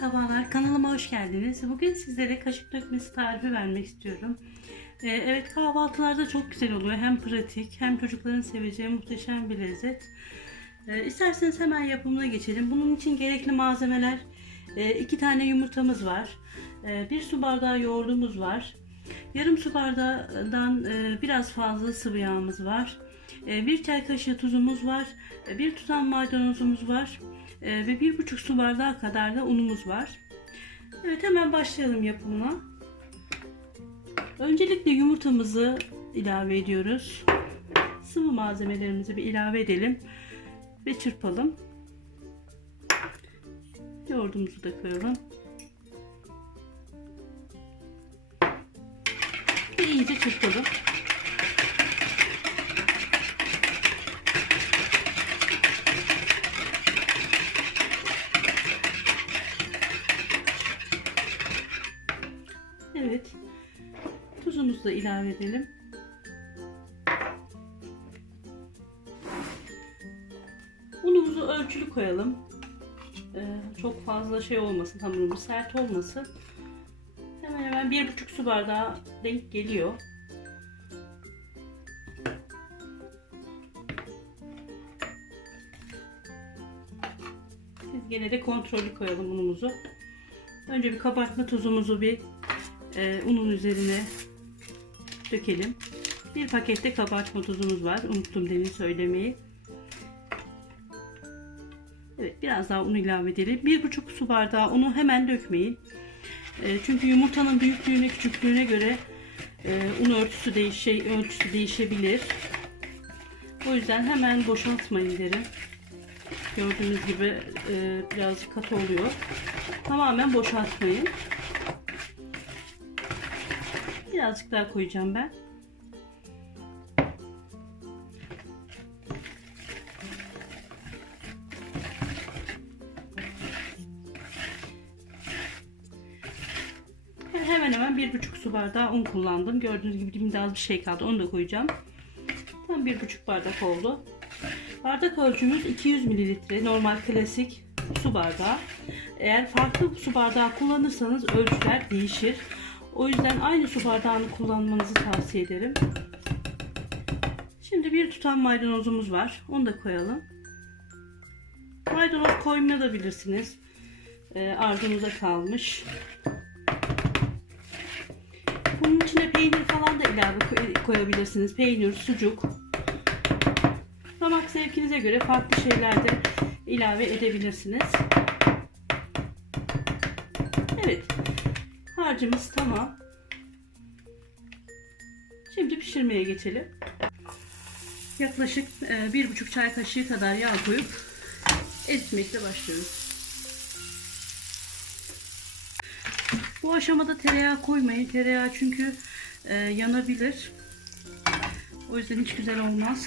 Merhabalar, kanalıma hoş geldiniz. Bugün sizlere kaşık dökmesi tarifi vermek istiyorum. Ee, evet, kahvaltılarda çok güzel oluyor. Hem pratik hem çocukların seveceği muhteşem bir lezzet. Ee, isterseniz hemen yapımına geçelim. Bunun için gerekli malzemeler, e, iki tane yumurtamız var. E, bir su bardağı yoğurdumuz var. Yarım su bardağından e, biraz fazla sıvı yağımız var. E, bir çay kaşığı tuzumuz var. E, bir tutam maydanozumuz var. E, ve bir buçuk su bardağı kadar da unumuz var. Evet hemen başlayalım yapımına. Öncelikle yumurtamızı ilave ediyoruz. Sıvı malzemelerimizi bir ilave edelim ve çırpalım. Yoğurdumuzu da koyalım. Ve iyice çırpalım. Tuzumuzu da ilave edelim. Unumuzu ölçülü koyalım. Ee, çok fazla şey olmasın, hamurumuz sert olmasın. Hemen hemen bir buçuk su bardağı denk geliyor. Biz gene de kontrollü koyalım unumuzu. Önce bir kabartma tuzumuzu bir e, unun üzerine dökelim. Bir pakette kabartma tuzumuz var. Unuttum demin söylemeyi. Evet biraz daha un ilave edelim. Bir buçuk su bardağı unu hemen dökmeyin. E, çünkü yumurtanın büyüklüğüne küçüklüğüne göre e, un örtüsü, değişe, ölçüsü değişebilir. O yüzden hemen boşaltmayın derim. Gördüğünüz gibi e, birazcık katı oluyor. Tamamen boşaltmayın. Birazcık daha koyacağım ben. Hemen hemen bir buçuk su bardağı un kullandım. Gördüğünüz gibi dibinde az bir şey kaldı. Onu da koyacağım. Tam bir buçuk bardak oldu. Bardak ölçümüz 200 mililitre. Normal klasik su bardağı. Eğer farklı su bardağı kullanırsanız ölçüler değişir. O yüzden aynı su bardağını kullanmanızı tavsiye ederim. Şimdi bir tutam maydanozumuz var. Onu da koyalım. Maydanoz koymayabilirsiniz. E, arzunuza kalmış. Bunun içine peynir falan da ilave koyabilirsiniz. Peynir, sucuk. Damak zevkinize göre farklı şeyler de ilave edebilirsiniz. Harcımız tamam. Şimdi pişirmeye geçelim. Yaklaşık e, bir buçuk çay kaşığı kadar yağ koyup eritmekle başlıyoruz. Bu aşamada tereyağı koymayın. Tereyağı çünkü e, yanabilir. O yüzden hiç güzel olmaz.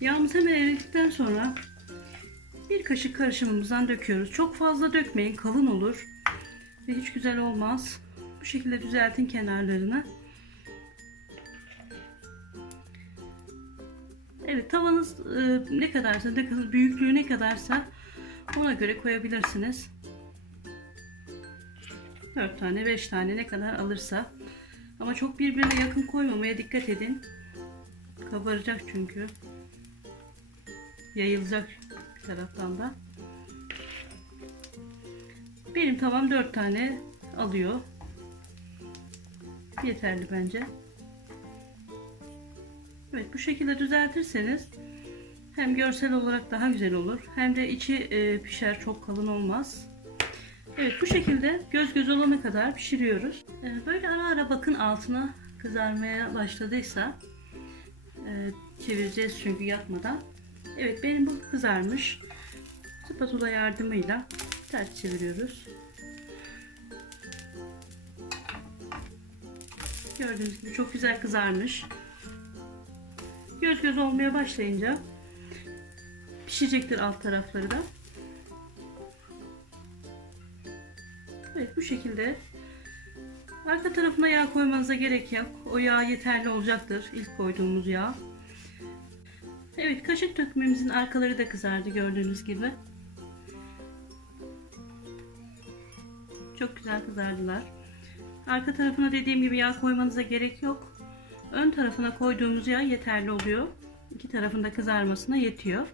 Yağımız hemen eridikten sonra bir kaşık karışımımızdan döküyoruz. Çok fazla dökmeyin, kalın olur ve hiç güzel olmaz. Bu şekilde düzeltin kenarlarını. Evet tavanız e, ne kadarsa ne kadar büyüklüğü ne kadarsa ona göre koyabilirsiniz. 4 tane 5 tane ne kadar alırsa. Ama çok birbirine yakın koymamaya dikkat edin. Kabaracak çünkü. Yayılacak bir taraftan da. Benim tavam 4 tane alıyor. Yeterli bence. Evet bu şekilde düzeltirseniz hem görsel olarak daha güzel olur hem de içi e, pişer çok kalın olmaz. Evet bu şekilde göz göz olana kadar pişiriyoruz. E, böyle ara ara bakın altına kızarmaya başladıysa e, çevireceğiz çünkü yakmadan. Evet benim bu kızarmış. Spatula yardımıyla ters çeviriyoruz. Gördüğünüz gibi çok güzel kızarmış. Göz göz olmaya başlayınca pişecektir alt tarafları da. Evet bu şekilde arka tarafına yağ koymanıza gerek yok. O yağ yeterli olacaktır. İlk koyduğumuz yağ. Evet kaşık dökmemizin arkaları da kızardı gördüğünüz gibi. Güzel kızardılar. Arka tarafına dediğim gibi yağ koymanıza gerek yok. Ön tarafına koyduğumuz yağ yeterli oluyor. İki tarafında kızarmasına yetiyor.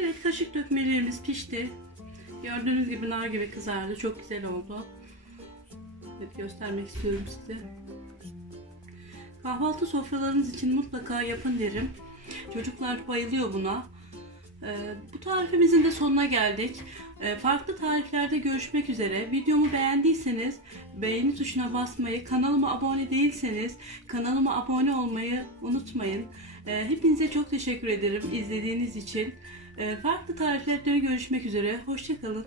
Evet kaşık dökmelerimiz pişti. Gördüğünüz gibi nar gibi kızardı. Çok güzel oldu. Evet göstermek istiyorum size. Kahvaltı sofralarınız için mutlaka yapın derim. Çocuklar bayılıyor buna. Ee, bu tarifimizin de sonuna geldik. Ee, farklı tariflerde görüşmek üzere. Videomu beğendiyseniz beğeni tuşuna basmayı, kanalıma abone değilseniz kanalıma abone olmayı unutmayın. Ee, hepinize çok teşekkür ederim izlediğiniz için. Ee, farklı tariflerde görüşmek üzere. Hoşçakalın.